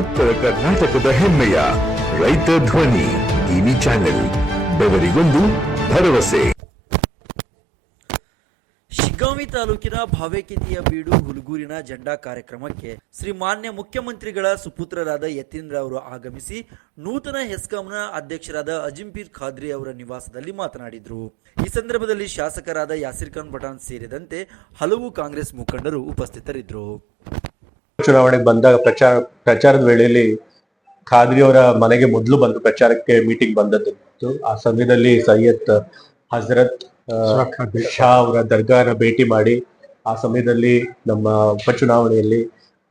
ಉತ್ತರ ಕರ್ನಾಟಕದ ಹೆಮ್ಮೆಯ ರೈತ ಧ್ವನಿ ಟಿವಿ ಚಾನೆಲ್, ಬೆವರಿಗೊಂದು ಭರವಸೆ. ಶಿಗ್ಗಾಂವಿ ತಾಲೂಕಿನ ಭಾವೇಕಿತಿಯ ಬೀಡು ಹುಲಗೂರಿನ ಜಂಡಾ ಕಾರ್ಯಕ್ರಮಕ್ಕೆ ಶ್ರೀ ಮಾನ್ಯ ಮುಖ್ಯಮಂತ್ರಿಗಳ ಸುಪುತ್ರರಾದ ಯತೀಂದ್ರ ಅವರು ಆಗಮಿಸಿ ನೂತನ ಹೆಸ್ಕಾಂನ ಅಧ್ಯಕ್ಷರಾದ ಅಜಿಂಪೀರ್ ಖಾದ್ರಿ ಅವರ ನಿವಾಸದಲ್ಲಿ ಮಾತನಾಡಿದರು. ಈ ಸಂದರ್ಭದಲ್ಲಿ ಶಾಸಕರಾದ ಯಾಸಿರ್ ಖಾನ್ ಪಠಾಣ್ ಸೇರಿದಂತೆ ಹಲವು ಕಾಂಗ್ರೆಸ್ ಮುಖಂಡರು ಉಪಸ್ಥಿತರಿದ್ದರು. ಚುನಾವಣೆಗೆ ಬಂದಾಗ ಪ್ರಚಾರ, ಪ್ರಚಾರದ ವೇಳೆಯಲ್ಲಿ ಖಾದ್ರಿ ಅವರ ಮನೆಗೆ ಮೊದಲು ಬಂದು ಪ್ರಚಾರಕ್ಕೆ ಮೀಟಿಂಗ್ ಬಂದದ್ದು. ಆ ಸಮಯದಲ್ಲಿ ಸೈಯದ್ ಹಜರತ್ ಶಾ ಅವರ ದರ್ಗಾನ ಭೇಟಿ ಮಾಡಿ ಆ ಸಮಯದಲ್ಲಿ ನಮ್ಮ ಉಪಚುನಾವಣೆಯಲ್ಲಿ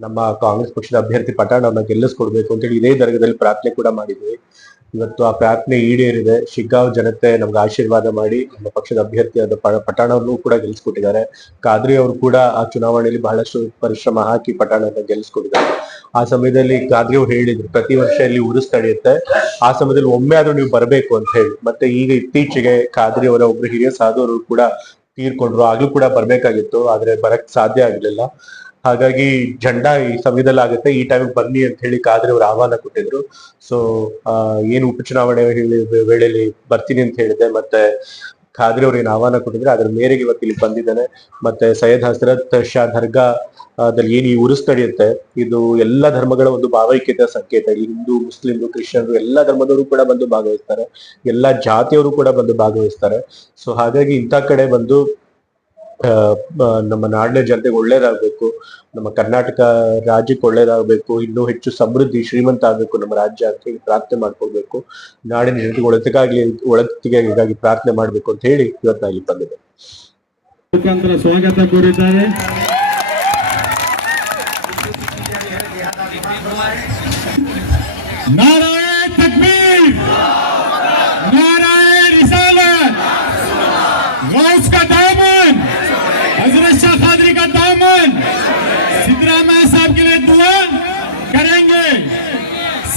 ನಮ್ಮ ಕಾಂಗ್ರೆಸ್ ಪಕ್ಷದ ಅಭ್ಯರ್ಥಿ ಪಠಾಣ್ ಅವ್ರನ್ನ ಗೆಲ್ಲಿಸ್ಕೊಡ್ಬೇಕು ಅಂತೇಳಿ ಇದೇ ದರ್ಗದಲ್ಲಿ ಪ್ರಾರ್ಥನೆ ಕೂಡ ಮಾಡಿದ್ವಿ. ಇವತ್ತು ಆ ಪ್ರಾರ್ಥನೆ ಈಡೇರಿದೆ. ಶಿಗ್ಗಾಂವ್ ಜನತೆ ನಮ್ಗೆ ಆಶೀರ್ವಾದ ಮಾಡಿ ನಮ್ಮ ಪಕ್ಷದ ಅಭ್ಯರ್ಥಿಯಾದ ಪ- ಪಠಾಣ್ ಅವ್ರನ್ನೂ ಕೂಡ ಗೆಲ್ಸ್ಕೊಟ್ಟಿದ್ದಾರೆ. ಖಾದ್ರಿ ಅವರು ಕೂಡ ಆ ಚುನಾವಣೆಯಲ್ಲಿ ಬಹಳಷ್ಟು ಪರಿಶ್ರಮ ಹಾಕಿ ಪಟಾಣನ ಗೆಲ್ಸ್ಕೊಟ್ಟಿದ್ದಾರೆ. ಆ ಸಮಯದಲ್ಲಿ ಖಾದ್ರಿ ಅವ್ರು ಹೇಳಿದ್ರು, ಪ್ರತಿ ವರ್ಷ ಇಲ್ಲಿ ಉರುಸ್ ನಡೆಯುತ್ತೆ. ಆ ಸಮಯದಲ್ಲಿ ಒಮ್ಮೆ ಆದ್ರೂ ನೀವು ಬರಬೇಕು ಅಂತ ಹೇಳಿ. ಮತ್ತೆ ಈಗ ಇತ್ತೀಚೆಗೆ ಖಾದ್ರಿ ಅವರ ಒಬ್ರು ಹಿರಿಯ ಸಾಧುವರು ಕೂಡ ತೀರ್ಕೊಂಡ್ರು, ಆಗ್ಲೂ ಕೂಡ ಬರ್ಬೇಕಾಗಿತ್ತು, ಆದ್ರೆ ಬರಕ್ ಸಾಧ್ಯ ಆಗ್ಲಿಲ್ಲ. ಹಾಗಾಗಿ ಜಂಡಾ ಈ ಸಮಯದಲ್ಲಿ ಆಗುತ್ತೆ ಈ ಟೈಮ್ ಬನ್ನಿ ಅಂತ ಹೇಳಿ ಕಾದ್ರೆ ಅವರು ಆಹ್ವಾನ ಕೊಟ್ಟಿದ್ರು. ಸೊ ಏನು ಉಪಚುನಾವಣೆ ವೇಳೆಯಲ್ಲಿ ಬರ್ತೀನಿ ಅಂತ ಹೇಳಿದೆ, ಮತ್ತೆ ಖಾದ್ರಿ ಅವ್ರು ಏನು ಆಹ್ವಾನ ಕೊಟ್ಟಿದ್ರೆ ಅದ್ರ ಮೇರೆಗೆ ಇವತ್ತು ಇಲ್ಲಿ ಬಂದಿದ್ದಾನೆ. ಮತ್ತೆ ಸೈಯದ್ ಹಸರತ್ ಶಾ ದರ್ಗಾ, ಅದ್ರಲ್ಲಿ ಏನು ಈ ಉರುಸ್ ನಡೆಯುತ್ತೆ ಇದು ಎಲ್ಲ ಧರ್ಮಗಳ ಒಂದು ಭಾವೈಕ್ಯತೆಯ ಸಂಕೇತ. ಹಿಂದೂ ಮುಸ್ಲಿಂ ಕ್ರಿಶ್ಚಿಯನ್ರು ಎಲ್ಲ ಧರ್ಮದವರು ಕೂಡ ಬಂದು ಭಾಗವಹಿಸ್ತಾರೆ. ಎಲ್ಲಾ ಜಾತಿಯವರು ಕೂಡ ಬಂದು ಭಾಗವಹಿಸ್ತಾರೆ. ಸೊ ಹಾಗಾಗಿ ಇಂಥ ಕಡೆ ಬಂದು ನಮ್ಮ ನಾಡಿನ ಜನತೆಗೆ ಒಳ್ಳೇದಾಗಬೇಕು, ನಮ್ಮ ಕರ್ನಾಟಕ ರಾಜ್ಯಕ್ಕೆ ಒಳ್ಳೇದಾಗಬೇಕು, ಇನ್ನೂ ಹೆಚ್ಚು ಸಮೃದ್ಧಿ, ಶ್ರೀಮಂತ ಆಗಬೇಕು ನಮ್ಮ ರಾಜ್ಯ ಅಂತ ಪ್ರಾರ್ಥನೆ ಮಾಡ್ಕೊಳ್ಬೇಕು. ನಾಡಿನ ಜನತೆಗೆ ಒಳತಿಗಾಗಿ ಒಳತಿಗಾಗಿ ಪ್ರಾರ್ಥನೆ ಮಾಡಬೇಕು ಅಂತ ಹೇಳಿ ಇವತ್ತು ಬಂದಿದೆ. ಇಲ್ಲಿ ಸ್ವಾಗತ ಕೋರಿದ್ದಾರೆ. ನಾರಾಯಣ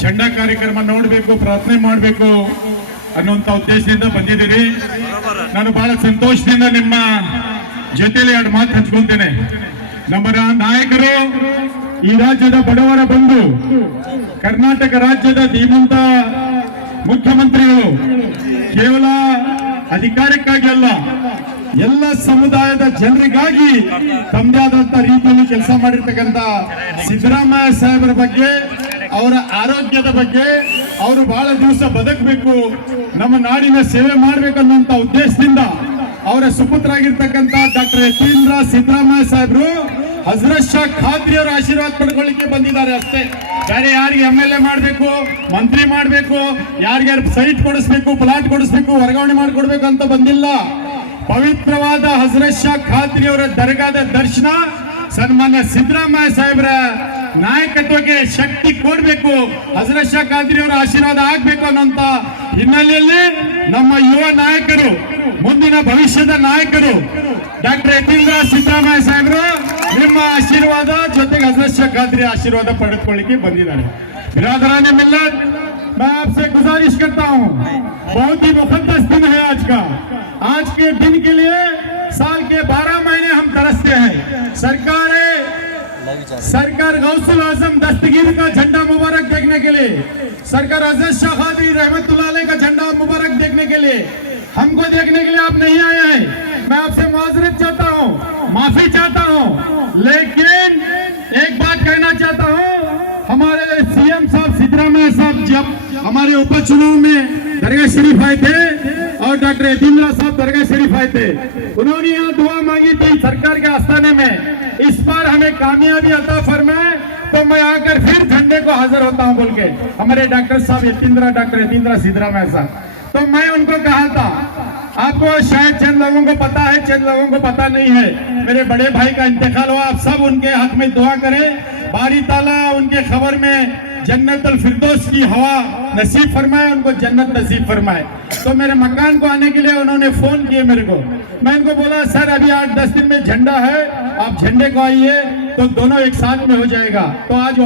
ಝಂಡಾ ಕಾರ್ಯಕ್ರಮ ನೋಡಬೇಕು, ಪ್ರಾರ್ಥನೆ ಮಾಡಬೇಕು ಅನ್ನುವಂತ ಉದ್ದೇಶದಿಂದ ಬಂದಿದ್ದೀರಿ ನಾನು ಬಹಳ ಸಂತೋಷದಿಂದ ನಿಮ್ಮ ಜೊತೆಯಲ್ಲಿ ಎರಡು ಮಾತು ಹಂಚ್ಕೊಳ್ತೇನೆ ನಮ್ಮ ನಾಯಕರು ಈ ರಾಜ್ಯದ ಬಡವರ ಬಂಧು, ಕರ್ನಾಟಕ ರಾಜ್ಯದ ಧೀಮಂತ ಮುಖ್ಯಮಂತ್ರಿಗಳು. ಕೇವಲ ಅಧಿಕಾರಕ್ಕಾಗಿ ಅಲ್ಲ, ಎಲ್ಲ ಸಮುದಾಯದ ಜನರಿಗಾಗಿ ತಮ್ಮದೇ ಆದಂತ ರೀತಿಯಲ್ಲಿ ಕೆಲಸ ಮಾಡಿರ್ತಕ್ಕಂಥ ಸಿದ್ದರಾಮಯ್ಯ ಸಾಹೇಬರ ಬಗ್ಗೆ ಅವರ ಆರೋಗ್ಯದ ಬಗ್ಗೆ ಅವರು ಬಹಳ ದಿವಸ ಬದುಕಬೇಕು, ನಮ್ಮ ನಾಡಿನ ಸೇವೆ ಮಾಡಬೇಕನ್ನುವಂತ ಉದ್ದೇಶದಿಂದ ಅವರ ಸುಪುತ್ರರಾಗಿರ್ತಕ್ಕಂಥ ಡಾಕ್ಟರ್ ಯತೀಂದ್ರ ಸಿದ್ದರಾಮಯ್ಯ ಸಾಹೇಬರು ಹಜರತ್ ಶಾ ಖಾದ್ರಿ ಅವರ ಆಶೀರ್ವಾದ ಪಡ್ಕೊಳ್ಳಿಕ್ಕೆ ಬಂದಿದ್ದಾರೆ ಅಷ್ಟೇ. ಬೇರೆ ಯಾರಿಗೆ ಎಂ ಎಲ್ ಎ ಮಾಡಬೇಕು, ಮಂತ್ರಿ ಮಾಡಬೇಕು ಯಾರಿಗ್ಯಾರು ಸೈಟ್ ಕೊಡಿಸ್ಬೇಕು, ಪ್ಲಾಟ್ ಕೊಡಿಸ್ಬೇಕು, ವರ್ಗಾವಣೆ ಮಾಡಿಕೊಡ್ಬೇಕು ಅಂತ ಬಂದಿಲ್ಲ. ಪವಿತ್ರವಾದ ಹಜರತ್ ಶಾ ಖಾದ್ರಿ ಅವರ ದರ್ಗಾದ ದರ್ಶನ سنمان ساحبر نائکتری آشیو آگے ہوں سبرام ساحب ಆಶೀರ್ವಾದ ಪಡೆದುಕೊಳ್ಳಿಕ್ಕೆ ಬಂದಿದ್ದಾರೆ پڑکے بندے میں آپ سے گزارش کرتا ہوں بہت ہی مقدس دن ہے آج کا آج کے دن کے لیے سال کے بارہ مہینے ترستے ہیں سرکار سرکار غوث العظم دستگیر کا جھنڈا مبارک دیکھنے کے لیے سرکار عزیز شاہ خادی رحمت اللہ علیہ کا جھنڈا مبارک دیکھنے کے لیے ہم کو دیکھنے کے لیے آپ نہیں آئے ہیں میں آپ سے معذرت چاہتا ہوں معافی چاہتا ہوں لیکن ایک بات کہنا چاہتا ہوں ہمارے سی ایم صاحب سدرامیا صاحب جب ہمارے اوپر چناؤ میں درگاہ شریف آئے تھے اور ڈاکٹر یتیم اللہ صاحب درگاہ شریف آئے تھے انہوں نے یہاں دعا مانگی تھی سرکار کے آستانے میں اس بار ہمیں کامیابی عطا فرمائے تو میں آ کر پھر جھنڈے کو حاضر ہوتا ہوں بول کے ہمارے ڈاکٹر صاحب یتیندرا ڈاکٹر یتیندرا میں صاحب تو میں ان کو کہا تھا آپ کو شاید چند لوگوں کو پتا ہے چند لوگوں کو پتا نہیں ہے میرے بڑے بھائی کا انتقال ہوا آپ سب ان کے حق میں دعا کریں باری تعالیٰ ان کے خبر میں جنت الفردوس کی ہوا نصیب فرمائے، ان کو جنت نصیب فرمائے۔ تو میرے مکان کو آنے کے لیے انہوں نے فون کیے میرے کو۔ میں ان کو بولا، سر، ابھی آٹھ دس دن میں جھنڈا ہے، آپ جھنڈے کو آئیے تو دونوں ایک ساتھ میں ہو جائے گا۔ تو آج